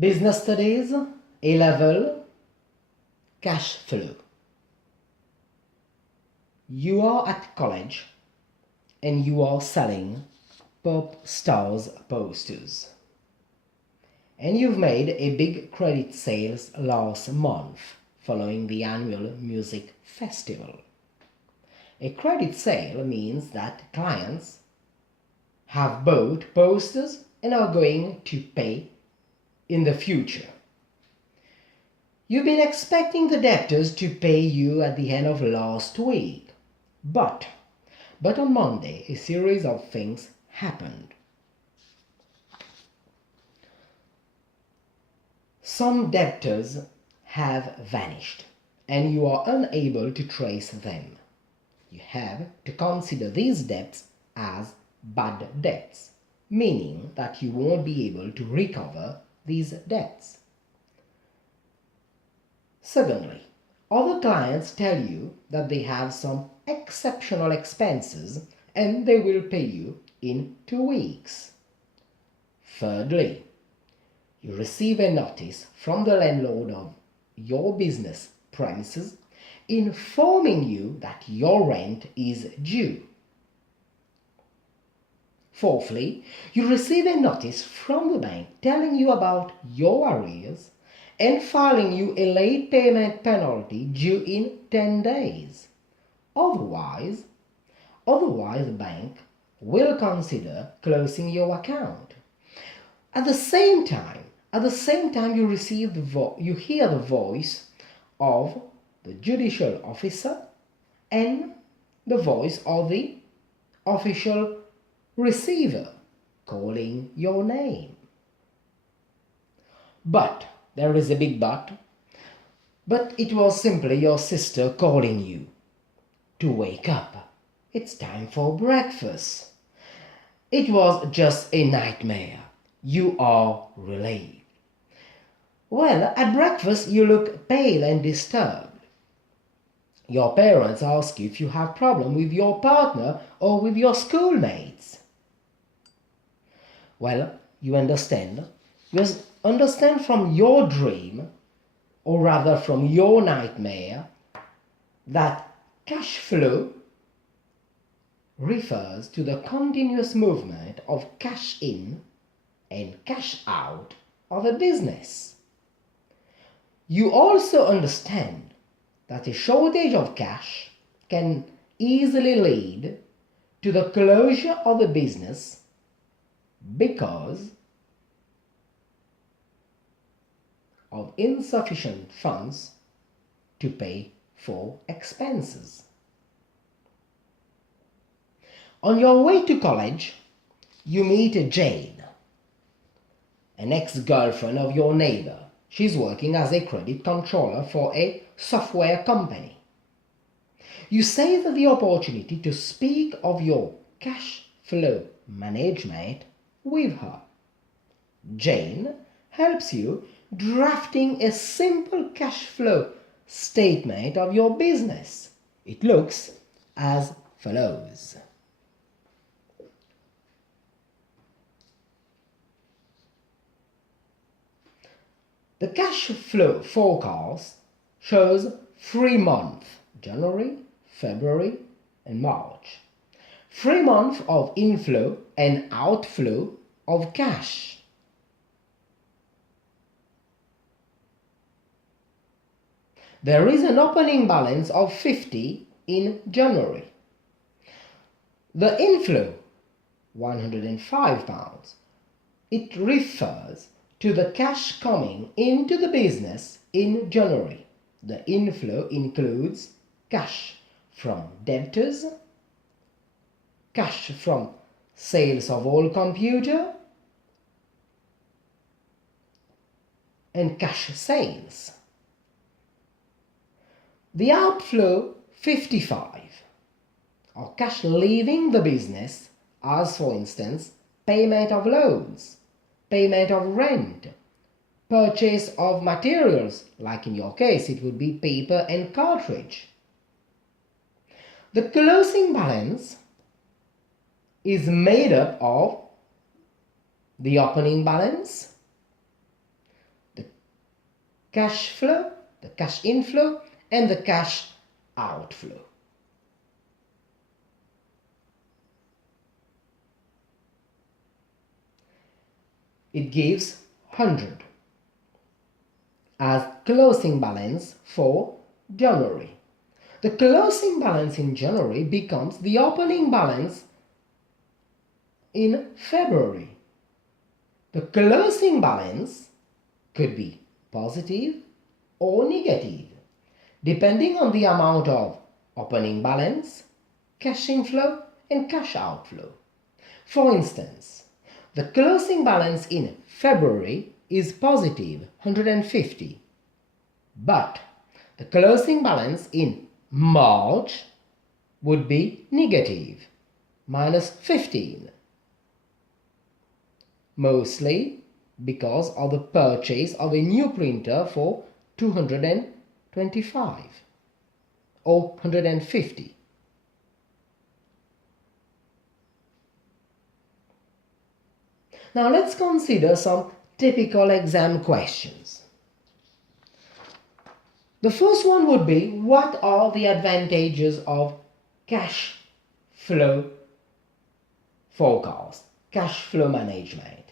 Business Studies, A-Level, Cash Flow. You are at college and you are selling pop stars posters. And you've made a big credit sales last month following the annual music festival. A credit sale means that clients have bought posters and are going to pay in the future. You've been expecting the debtors to pay you at the end of last week, but on Monday a series of things happened. Some debtors have vanished and you are unable to trace them. You have to consider these debts as bad debts, meaning that you won't be able to recover these debts. Secondly, other clients tell you that they have some exceptional expenses and they will pay you in 2 weeks. Thirdly, you receive a notice from the landlord of your business premises informing you that your rent is due. Fourthly, you receive a notice from the bank telling you about your arrears and filing you a late payment penalty due in 10 days. Otherwise, the bank will consider closing your account. At the same time, you hear the voice of the judicial officer and the voice of the official receiver calling your name. But there is a big but it was simply your sister calling you to wake up. It's time for breakfast. It was just a nightmare. You are relieved. Well, at breakfast you look pale and disturbed. Your parents ask you if you have problem with your partner or with your schoolmates. Well, you understand from your dream, or rather from your nightmare, that cash flow refers to the continuous movement of cash in and cash out of a business. You also understand that a shortage of cash can easily lead to the closure of a business because of insufficient funds to pay for expenses. On your way to college, you meet Jane, an ex-girlfriend of your neighbor. She's working as a credit controller for a software company. You seize the opportunity to speak of your cash flow management with her. Jane helps you drafting a simple cash flow statement of your business. It looks as follows. The cash flow forecast shows 3 months, January, February, and March. 3 months of inflow and outflow of cash. There is an opening balance of 50 in January. The inflow, £105. It refers to the cash coming into the business in January. The inflow includes cash from debtors, cash from sales of all computer, and cash sales. The outflow, 55, are cash leaving the business, as for instance, payment of loans, payment of rent, purchase of materials, like in your case it would be paper and cartridge. The closing balance is made up of the opening balance, cash flow, the cash inflow, and the cash outflow. It gives 100 as closing balance for January. The closing balance in January becomes the opening balance in February. The closing balance could be positive or negative, depending on the amount of opening balance, cash inflow, and cash outflow. For instance, the closing balance in February is positive 150, but the closing balance in March would be negative minus 15, mostly because of the purchase of a new printer for 225 or 150. Now let's consider some typical exam questions. The first one would be, what are the advantages of cash flow forecast, cash flow management?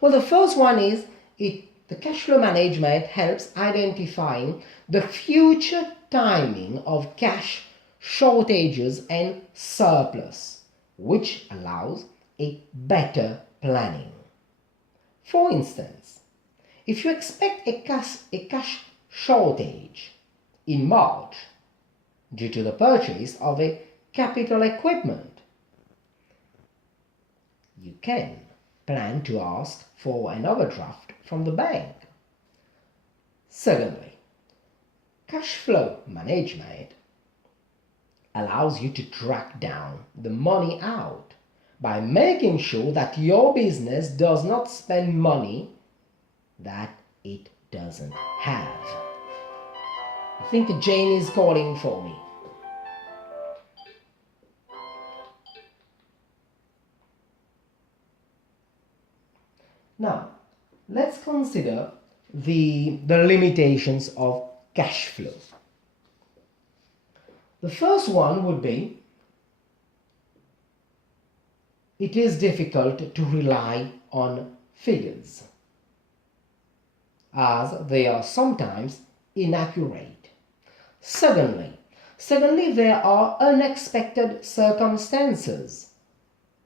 Well, the first one is the cash flow management helps identifying the future timing of cash shortages and surplus, which allows a better planning. For instance, if you expect a cash shortage in March due to the purchase of a capital equipment, you can plan to ask for an overdraft from the bank. Secondly, cash flow management allows you to track down the money out by making sure that your business does not spend money that it doesn't have. I think Jane is calling for me. Now, let's consider the limitations of cash flow. The first one would be, it is difficult to rely on figures, as they are sometimes inaccurate. Secondly, there are unexpected circumstances.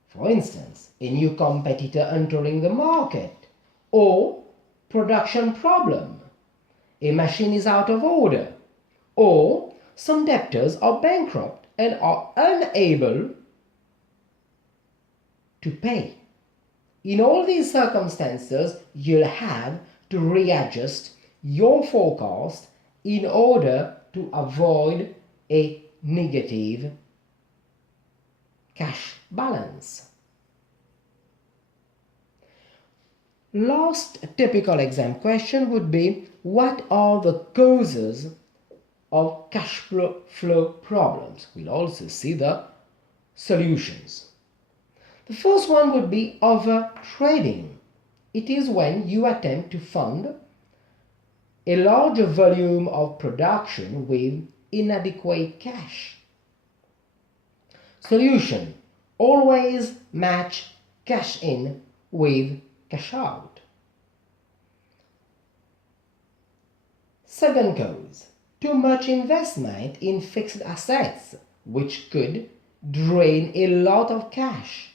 For instance, a new competitor entering the market, or production problem, a machine is out of order, or some debtors are bankrupt and are unable to pay. In all these circumstances, you'll have to readjust your forecast in order to avoid a negative cash balance. Last typical exam question would be, what are the causes of cash flow problems? We'll also see the solutions. The first one would be over trading. It is when you attempt to fund a larger volume of production with inadequate cash. Solution: always match cash in with cash out. Second cause: too much investment in fixed assets, which could drain a lot of cash.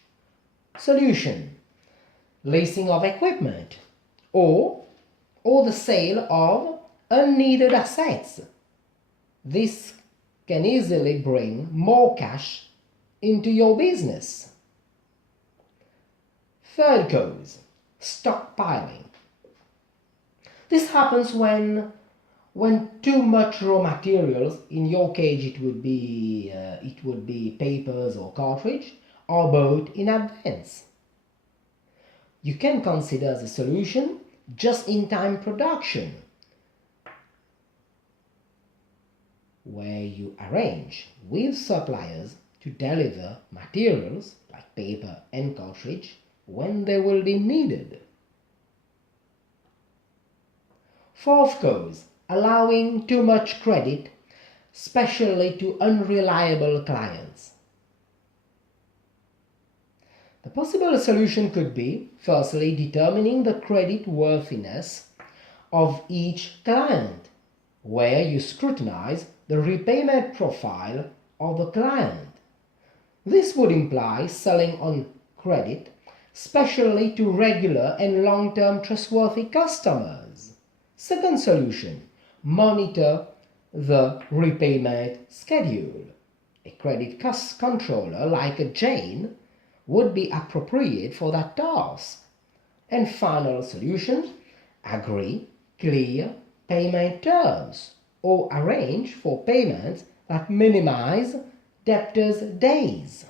Solution: leasing of equipment or the sale of unneeded assets. This can easily bring more cash into your business. Third cause: stockpiling. This happens when too much raw materials, in your case it would be papers or cartridge, are bought in advance. You can consider the solution just-in-time production, where you arrange with suppliers to deliver materials like paper and cartridge when they will be needed. Fourth cause, allowing too much credit, especially to unreliable clients. The possible solution could be, firstly, determining the credit worthiness of each client, where you scrutinize the repayment profile of the client. This would imply selling on credit, especially to regular and long-term trustworthy customers. Second solution, monitor the repayment schedule. A credit controller like a Jane would be appropriate for that task. And final solution, agree clear payment terms or arrange for payments that minimize debtors' days.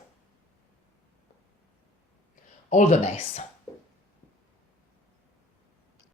All the best.